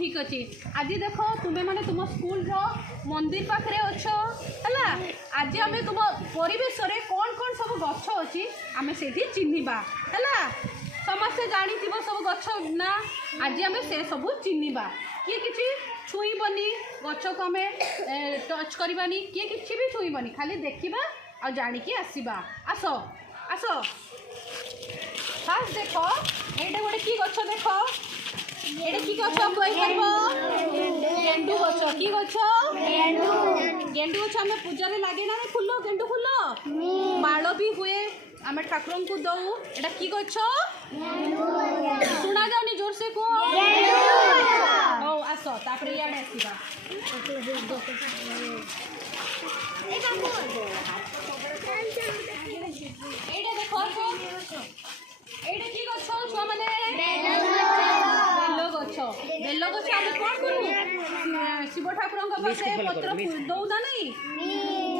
ठीक अच्छे आज देख तुम्हें मैंने तुम स्कूल मंदिर पाखे अच्छ है आज आम तुम परिवेश कौन कौन सब गछ अच्छी आम से चिन्हवा है समस्ते जानी सब गछ ना आज आम से सब चिन्हवा किए कि छुईबनी गछ को आम टच करवानी किए कि भी छुईबनी खाली देखा आ जानिकी आसवा आस आस फास्ट देख ये गोटे कि गछ देख ये कि गछ गेंडू गछ कि गछ गेंडू गछ आम पूजा लगे ना फुल गेंडू फुल माल भी हुए आम ठाकुर को दौ एटा कि गछ शुणा जाऊनी जोर से को हो आस तापर इे आसवा এইটা দেখো এইটা কি গছ ছুয়া মানে বেল গছ আমি কোন করু শিব ঠাকুরଙ୍କ পাশে পত্র দৌ না নাই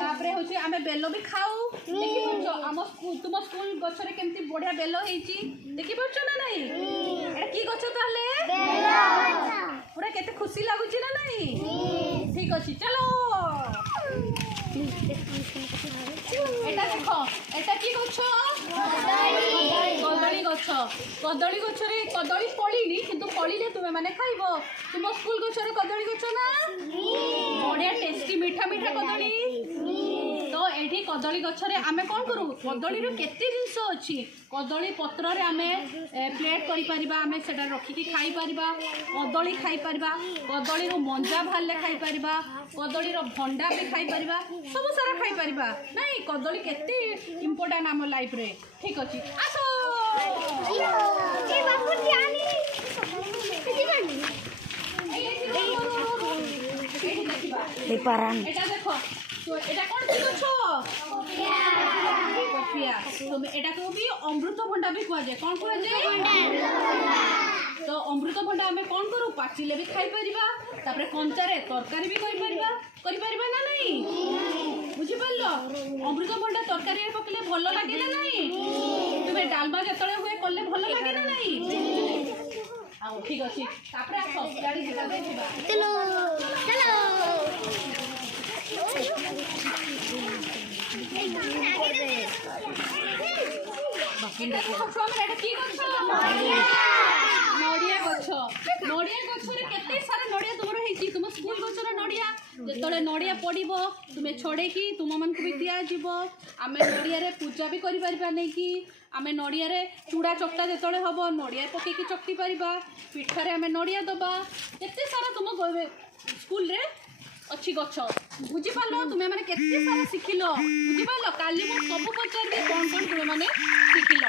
তারপরে হচ্ছে আমি বেল भी খাও দেখি পাচ্ছ ଆମ তুম স্কুল গছরে কেমতি বড়িয়া বেল ହେଇଛି দেখি পাচ্ছ না নাই এটা কি গছ তাহলে বেল গছ পুরা কেতে খুশি লাগুছি না নাই ঠিক আছে চলো এটা দেখো এটা কি গছ কদলী গছ কদলী গছরে কদলী ফলিনি কিন্তু ফলিলে তুমি মানে খাইব তুম স্কুল গছরে কদলী গছ না বড়িয়া টেস্টি মিঠা মিঠা কদলী তো এটি কদলী গছরে আমি কোন করু কদলীর কেতে জিনিস ଅଛି কদলী পত্ରରେ ଆମେ প্লেট କରିପାରିବା ଆମେ ସେଟା ରଖିକି ଖାଇପାରିବା କଦଳୀ ଖାଇପାରିବା କଦଳୀରୁ ମଞ୍ଜା ବାହାରିଲେ ଖାଇପାରିବା କଦଳୀର ଭଣ୍ଡା ବି ଖାଇପାରିବା ସବୁ ସାରା ଖାଇପାରିବା ନାଇଁ କଦଳୀ କେତେ ଇମ୍ପୋର୍ଟାଣ୍ଟ ଆମ ଲାଇଫରେ ଠିକ୍ ଅଛି ଆସ এটা দেখো এটা কোন কি গছ কপিয়া এটাকে भी अमृतभंडा भी कह जाए कौन कह जाए तो अमृतभंडा आम कौन करूँ पाचिले भी खाई परिबा तापर कंचारे तरकारी भी करि परिबा ना नहीं बुझिपार अमृतभंडा तरकारी पकले भल लगे ना नहीं तुम्हें डालमा जो हुए कले भल लगे ना नहीं ठीक अच्छे चलो चलो नड़िया गछ केते सारा नड़िया तुम तुम स्कूल गछर नड़िया जो नड़िया पड़ो तुम्हें छड़ेकी तुम मन को भी दिया आम नड़िया पूजा भी कर नहीं कि आम नड़िया चूड़ा चकटा जो हम नड़िया पकईकि चकटी पारिबा पिठारे आम नड़िया दबा केते सारा तुम स्कूल रे अच्छी गछ बुझीपार तुम्हें मैंने केते सारा शिखिल बुझीपार काली मुझे सब पचारि कौन कौन तुम मैंने शिखिल।